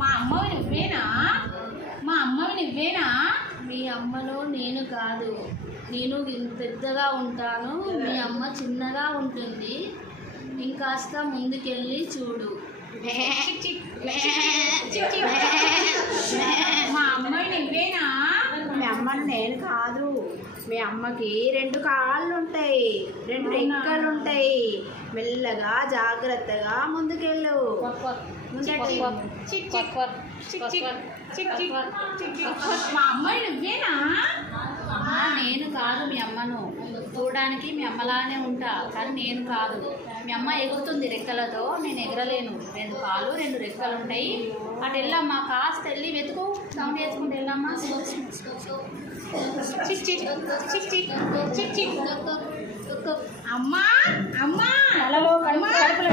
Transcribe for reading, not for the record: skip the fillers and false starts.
మా అమ్మవి నువ్వేనా? మా అమ్మవి నువ్వేనా? మీ అమ్మను నేను కాదు. నేను పెద్దగా ఉంటాను, మీ అమ్మ చిన్నగా ఉంటుంది. ఇంకాస్త ముందుకెళ్ళి చూడు. మా అమ్మవి నువ్వేనా? మీ అమ్మను నేను కాదు. మీ అమ్మకి 2 కాళ్ళు ఉంటాయి, 2 రెక్కలు ఉంటాయి. మెల్లగా జాగ్రత్తగా ముందుకెళ్ళు. మా అమ్మవి నువ్వేనా? నేను కాదు మీ అమ్మను. చూడడానికి మీ అమ్మలానే ఉంటా, కానీ నేను కాదు. మీ అమ్మ ఎగురుతుంది రెక్కలతో, నేను ఎగరలేను. 2 కాళ్ళు 2 రెక్కలు ఉంటాయి. అటు వెళ్ళమ్మా, కాస్త వెళ్ళి వెతుకు, సౌండ్ వేసుకుంటూ వెళ్ళమ్మా. అమ్మా అమ్మా కడుపులో